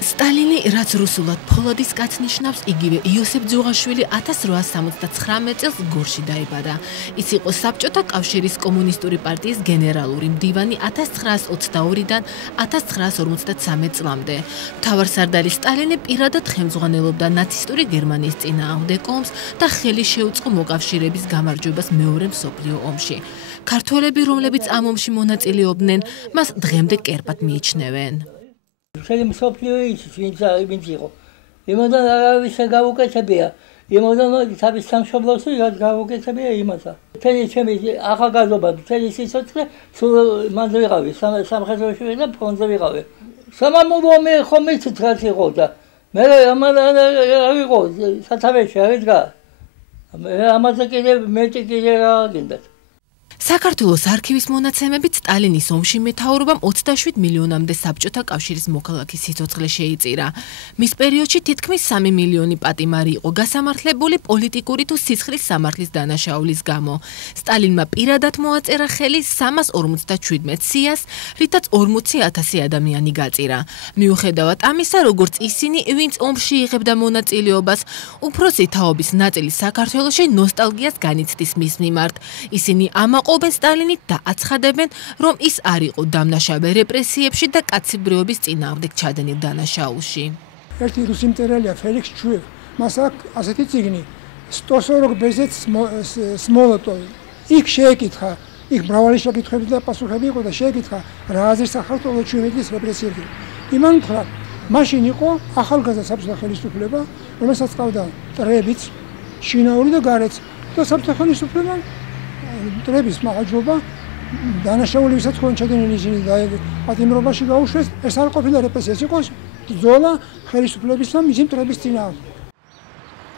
სტალინი, რაც რუსულად ფოლადის კაცს ნიშნავს, იგივე იოსებ ძუღაშვილი 1879 წელს გორში დაიბადა. ის იყო საბჭოთა კავშირის კომუნისტური პარტიის გენერალური მდივანი 1922-დან 1953 წლამდე. მთავარსარდალი სტალინი პირადად ხელმძღვანელობდა ნაცისტური გერმანიის წინააღმდეგ ომს და ხელი შეუწყო მოკავშირეების გამარჯვებას მეორე მსოფლიო ომში. ქართველები, რომლებიც ამ ომში მონაწილეობდნენ, მას დღემდე კერპად მიიჩნევენ. Czyli მსოფლიოის ვინც იყო. იმოდან არავის გაუკეთებია. იმოდან თავის სამშობლოს რაც გაუკეთებია იმათა. მთელი ჩემი ახალგაზრდობა, მთელი სიცოცხლე სულ მანდ ვიყავი, სამხედროში და ფრონტზე ვიყავი. სამამულო მე ხომ იცით რაც იყო და მე ამან ავიღო სათავეში არ იდგა. ამაზე კიდე მეტი კიდე რა გინდათ. საქართველოს არქივის მონაცემებით სტალინის ომში მეთაურობამ 27 მილიონამდე საბჭოთა კავშირის მოქალაქის სიცოცხლე შეიწირა. მის პერიოდში თითქმის 3 მილიონი პატიმარი იყო გასამართლებული პოლიტიკური თუ სისხლის სამართლის დანაშაულის გამო. სტალინმა პირადად მოაწერა ხელი 357 სიას, რითაც 40,000 ადამიანი გაწირა. მიუხედავად ამისა, როგორც ისინი, ვინც ომში იღებდა მონაწილეობას, უფროსი თაობის ნაწილი საქართველოში ნოსტალგიას განიცდის მის მიმართ. ისინი ამაყობენ სტალინით და აცხადებენ, რომ ის არ იყო დამნაშავე რეპრესიებში და კაციბრიობის წინააღმდეგ ჩადენილ დანაშაულში. ერთი რუსი მწერალია ფელიქს ჩუევ, მას აქვს ასეთი წიგნი 140 ბეზეც სმოლოტოვი. იქ შეეკითხა, იქ მრავალი შეკითხვები და პასუხები იყო და შეეკითხა, რა აზრის საქართველოს ჩვენეთის რეპრესიებზე. იმან უთხრა, მაშინ იყო ახალგაზრდა საბჭოთა ხელისუფლება, რომელსაც ყავდა ტრებიც, შინაური და გარეთ და საბჭოთა ხელისუფლება ტრების მაღალჯობა დანაშაულებისაც ხომ ჩადენილი ისინი პატიმრობაში გაუშვეს. ეს არ ყოფილა რეპრესია, ეს იყო ბრძოლა ხელისუფლების და მისი ტრების წინააღმდეგ.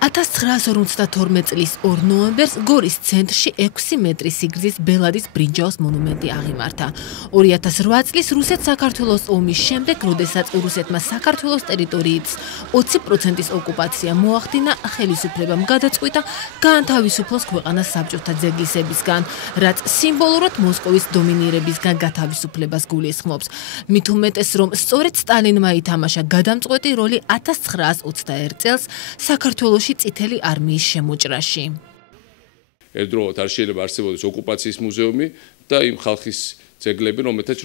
1952 წლის 2 ნოემბერს გორის ცენტრში 6 მეტრის სიგრძის ბელადის ბრინჯაოს მონუმენტი აღიმართა. 2008 წლის რუსეთ-საქართველოს ომის შემდეგ, როდესაც რუსეთმა საქართველოს ტერიტორიით 20%-ის ოკუპაცია მოახდინა, ხელისუფლებამ გადაწყვიტა გაანთავისუფლოს ქვეყანა საბჭოთა ძეგლისებისგან, რაც სიმბოლურად მოსკოვის დომინირებისგან გათავისუფლებას გულისხმობს. მით უმეტეს, რომ სწორედ სტალინმა ითამაშა გადამწყვეტი როლი 1921 წელს საქართველოში წითელი არმიის შემოჭრაში. ერთდროულად არ შეიძლება არსებობდეს ოკუპაციის მუზეუმი და იმ ხალხის ძეგლები, რომელთაც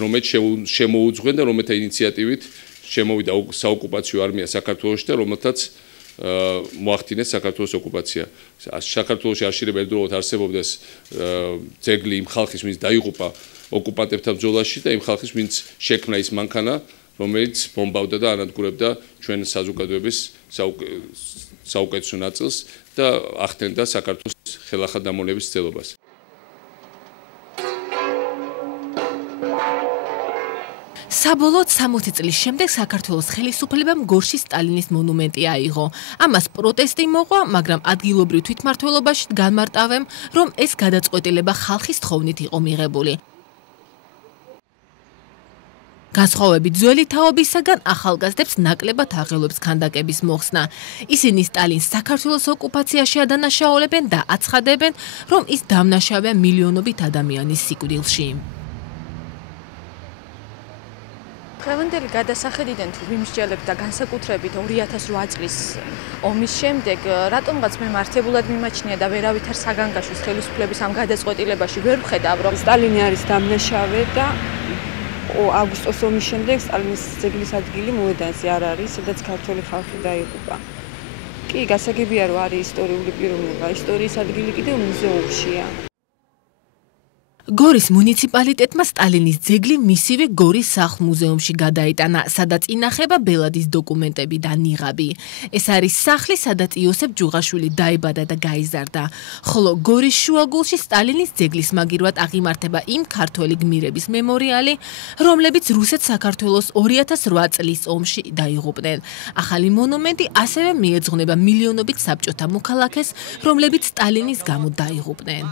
შემოუძღვენ და რომელთა ინიციატივით შემოვიდა საოკუპაციო არმია საქართველოში და რომელთაც მოახდინეს საქართველოს ოკუპაცია. საქართველოში არ შეიძლება ერთდროულად არსებობდეს ძეგლი იმ ხალხის, ვინც დაიღუპა ოკუპანტებთან ბრძოლაში და იმ ხალხის, ვინც შექმნა ის მანქანა, რომელიც ბომბავდა და ანადგურებდა ჩვენ საზოგადოების საუკეთესო ნაწილს და ახდენდა საქართველოს ხელახალ დამონების ცდილობას. საბოლოოდ 60 წლის შემდეგ საქართველოს ხელისუფლებამ გორში სტალინის მონუმენტი აიღო. ამას პროტესტი მოყვა, მაგრამ ადგილობრივ თვითმმართველობაში განმარტავენ, რომ ეს გადაწყვეტილება ხალხის თხოვნით იყო მიღებული. განსხვავებით ძველი თაობისაგან ახალგაზრდებს ნაკლებად აღელვებს ქანდაკების მოხსნა. ისინი სტალინს საქართველოს ოკუპაციაში ადანაშაულებენ და აცხადებენ, რომ ის დამნაშავეა მილიონობით ადამიანის სიკვდილში. დღევანდელი გადასახედიდან თუ ვიმსჯელებთ და განსაკუთრებით 2008 წლის ომის შემდეგ, რატომღაც მე მართებულად მიმაჩნია და ვერავით არ საგანგაშოს ხელისუფლების ამ გადაწყვეტილებაში ვერ ვხედავ, რომ სტალინი არის დამნაშავე და აგვისტოს ომის შემდეგ სტალინის ძეგლის ადგილი მოედანზე არ არის, სადაც ქართველი ხალხი დაიღუპა. კი, გასაგებია, რომ არის ისტორიული პიროვნება, ისტორიის ადგილი კიდევ მუზეუმშია. გორის მუნიციპალიტეტმა სტალინის ძეგლი მისივე გორის სახლ-მუზეუმში გადაიტანა, სადაც ინახება ბელადის დოკუმენტები და ნიღაბი. ეს არის სახლი, სადაც იოსებ ჯუღაშვილი დაიბადა და გაიზარდა. ხოლო გორის შუაგულში სტალინის ძეგლის მაგივრად აღიმართება იმ ქართველი გმირების მემორიალი, რომლებიც რუსეთ-საქართველოს 2008 წლის ომში დაიღუპნენ. ახალი მონუმენტი ასევე მიეძღვნება მილიონობით საბჭოთა მოქალაქეს, რომლებიც სტალინის გამო დაიღუპნენ.